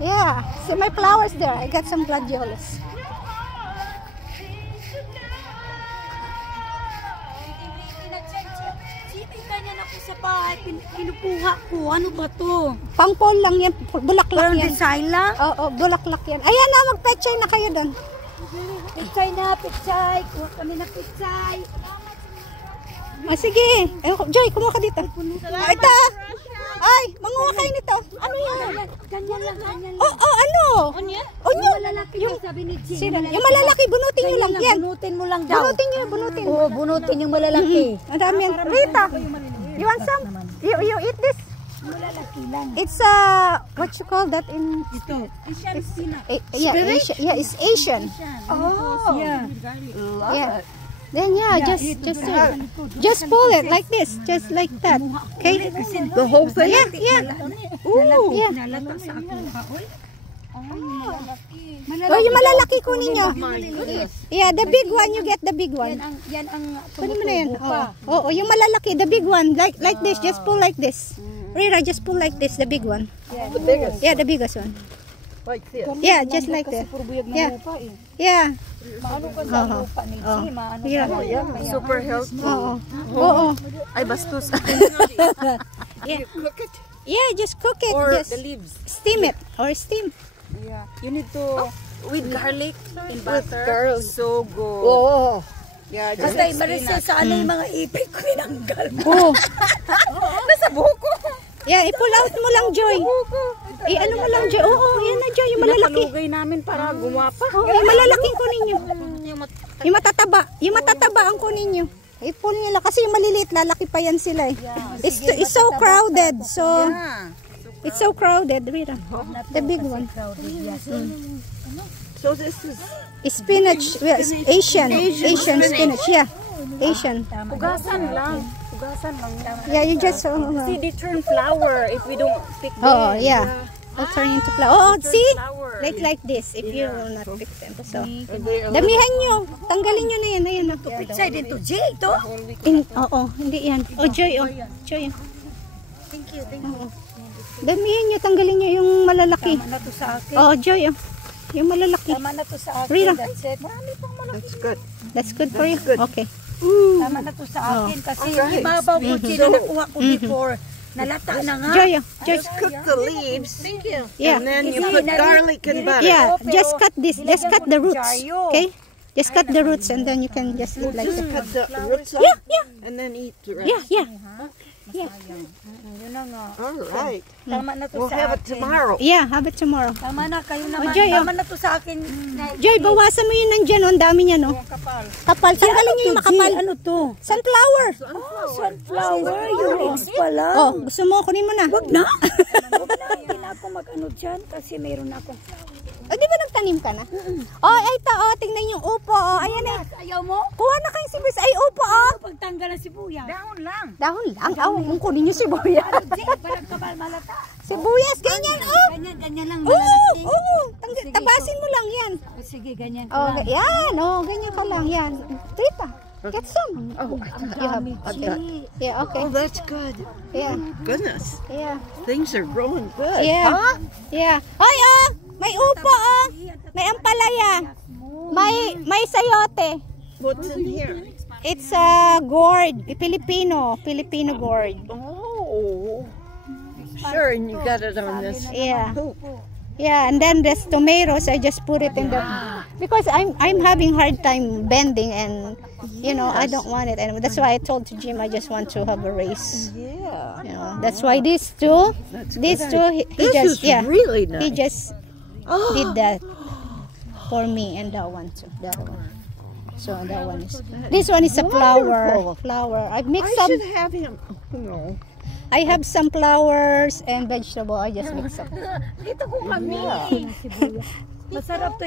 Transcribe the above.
Yeah, see my flowers there. I got some gladiolas. Sa bahay, pinukuha ko. Ano ba to? Pang-pole lang yan. Bulaklak Parang yan. design lang? Oo, bulaklak yan. Ayan na, mag-pechay na kayo doon. Pitsay na, pitsay. Kuha kami na pitsay. Ah, sige. Joy, kumuha ka dito. Ito. Ay, manguha kayo nito. Ano yan? Ganyan lang, ganyan lang. Oh, ano? Onion? Onion. Malalaki yung sabi ni Jim. Sino? Yung malalaki, bunutin nyo lang. Yan. Bunutin mo lang daw. Bunutin nyo, bunutin. Oo, bunutin yung malalaki. Ang dami yan. Rita, you want some? You eat this? Malalaki lang. It's what you call that in? Ito. Asian spinach. Yeah, it's Asian. Oh. Yeah. Yeah. Then just pull it like this, just like that. Okay? The whole thing? Yeah. Ooh. Yeah. Nalata sa aking kahoy. Oh, yung malalaki kunin nyo. Yeah, the big one, you get the big one. Yan ang Kunin mo na yan. Oh, yung malalaki, the big one, like this, just pull like this. Rira, just pull like this, the big one. The biggest. Yeah, the biggest one. Like this. Yeah, just like that. Yeah. Yeah. Maano ka sa lupa ni Jim? Maano Yeah. Super healthy. Oo. Ay, bastos. Yeah. You cook it? Yeah, just cook it. Or Just the leaves? steam it or steam. Yeah. You need to With garlic in With butter. garlic. So good. Oo. Yeah, just Kasi Maricel, sa ano yung mga ipit ko tinanggal mo? Oh. nasa buko. Yeah, i-pull out mo lang, Joy. I-ano mo lang, Joy. Oo, yan na, Joy, yung malalaki. Nakalugay namin para gumapa. Oo, yung malalaking kunin nyo. Yung matataba. Yung matataba ang kunin nyo. I-pull nyo lang. Kasi yung maliliit, lalaki pa yan sila eh. It's so crowded. So, it's so crowded, Rita. The big one. So this is Spinach. Well, Asian spinach. Yeah. Asian. Pugasan lang. Yeah, you just... See, they turn flower if we don't pick them. Oh, yeah. I'll turn into flower. Oh, see? Flower. Like this, if you will not pick them. So, And they are damihan nyo. Tanggalin nyo na yan. Ayan na. Pitsay din to, Jay, ito. Hindi yan. Oh, Joy, oh. Joy, oh. Thank you. Damihan nyo, tanggalin nyo yung malalaki. Tama na to sa akin. Oh, Joy, oh. Yung malalaki. Tama na to sa akin. Rita. That's it. Marami pang malaki. That's good. That's good for you? Okay. Tama na to sa akin. Kasi yung ibabaw ko, Jay, na nakuha ko before. Nalata na nga. Joy, oh. Joy. Just cook the leaves. Thank you. Yeah. And then you put garlic and butter. Yeah, just cut this. Just cut the roots. Okay? Just cut the roots and then you can just eat like Just that. cut the roots off and then eat the rest. Yeah. Yun na nga. All right. Tama na to We'll sa have it akin. tomorrow. Yeah, have it tomorrow. Tama na, kayo naman. Joy, oh. Tama na to sa akin. Joy, bawasan mo yun nandyan. Oh. Ang dami niya, no? Kapal. Kapal. Tanggalin niyo yung makapal. Ano to? Sunflower. Sunflower. Yung eggs pala. Oh, gusto mo? Kunin mo na. Wag na. Hindi na ako mag-ano dyan kasi mayroon na akong flower. Oh, di ba nagtanim ka na? Oh, ay ito. Oh, tingnan yung upo. Oh, ayan eh. Ayaw mo? Kuha na kayo sibuyas. Ay, upo. Oh. Pagtanggal ang sibuyas. Dahon lang. Dahon lang. Oh, kung kunin yung sibuyas. Parang kabal malata. Sibuyas, ganyan. Oh. Ganyan lang Oo, malalaki. oo. Tabasin mo lang yan. Sige, ganyan ko Oh, lang. yan. Oh, ganyan ka lang. Yan. Tita, get some. Oh, Yeah, okay. oh, that's good. Yeah, Goodness, yeah. things are growing good. Yeah. Yeah. Ay, oh. May upo, oh. May ampalaya. May sayote. What's in here? It's gourd. Filipino gourd. Oh, sure, and you got it on this. Yeah. hoop. Yeah, and then there's tomatoes. I just put it in the because I'm having hard time bending and you know I don't want it anymore. That's why I told to Jim I just want to have a race. Yeah. You know, that's why these two he This just is really nice. he just did that for me and that one too. The other one. So that one is this one is a Wonderful. flower. I've I mixed some. should have him. No. I have some flowers and vegetable. I just mix up. Dito ko kami. Masarap to.